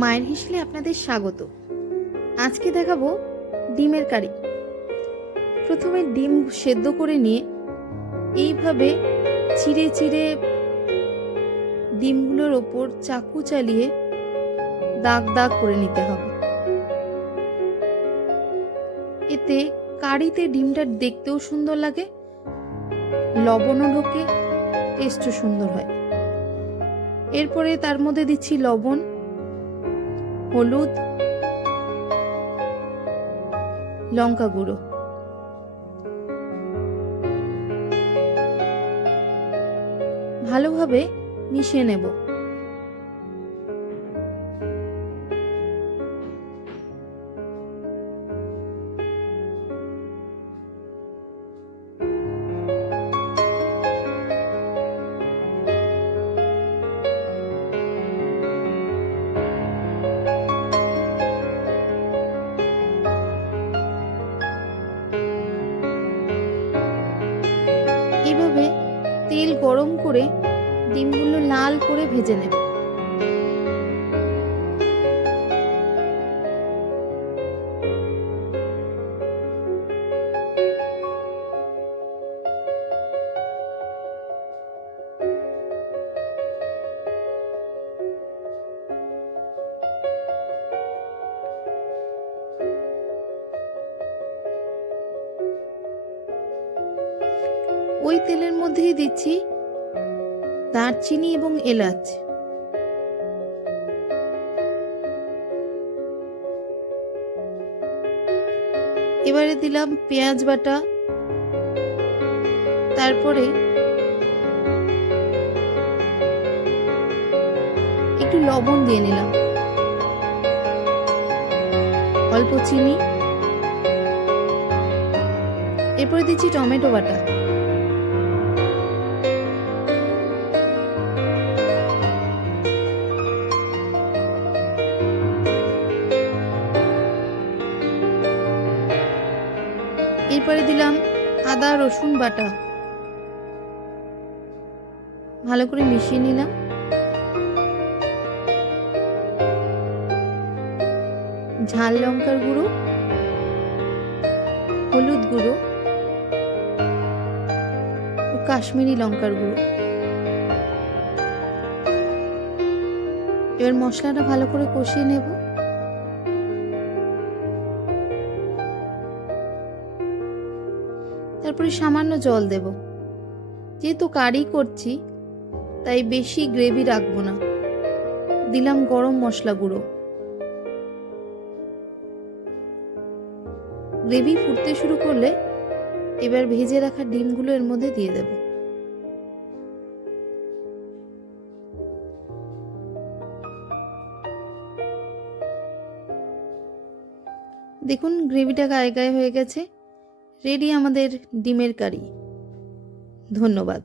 মায়ের হেসেলে আপনাদের স্বাগত। আজকে দেখাবো ডিমের কারি। প্রথমে ডিম সেদ্ধ করে নিয়ে এইভাবে চিড়ে চিড়ে ডিমগুলোর ওপর চাকু চালিয়ে দাগ দাগ করে নিতে হবে। এতে কারিতে ডিমটা দেখতেও সুন্দর লাগে, লবণও ঢোকে, টেস্টও সুন্দর হয়। এরপরে তার মধ্যে দিচ্ছি লবণ, হলুদ, লঙ্কা গুঁড়ো। ভালোভাবে মিশিয়ে নেব। এইভাবে তেল গরম করে ডিমগুলো লাল করে ভেজে নেব। ওই তেলের মধ্যেই দিচ্ছি দারচিনি এবং এলাচ। এবারে দিলাম পেঁয়াজ বাটা, তারপরে একটু লবণ দিয়ে নিলাম, অল্প চিনি। এরপরে দিচ্ছি টমেটো বাটা, এরপরে দিলাম আদা রসুন বাটা। ভালো করে মিশিয়ে নিলাম। ঝাল লঙ্কার গুঁড়ো, হলুদ গুঁড়ো ও কাশ্মীরি লঙ্কার গুঁড়ো। এবার মশলাটা ভালো করে কষিয়ে নেব। তারপরে সামান্য জল দেব। যেহেতু কারি করছি তাই বেশি গ্রেভি রাখবো না। দিলাম গরম মশলা গুঁড়ো। গ্রেভি ফুটতে শুরু করলে এবার ভেজে রাখা ডিমগুলো এর মধ্যে দিয়ে দেব। দেখুন গ্রেভিটা গায়ে গায়ে হয়ে গেছে। রেডি আমাদের ডিমের কারি। ধন্যবাদ।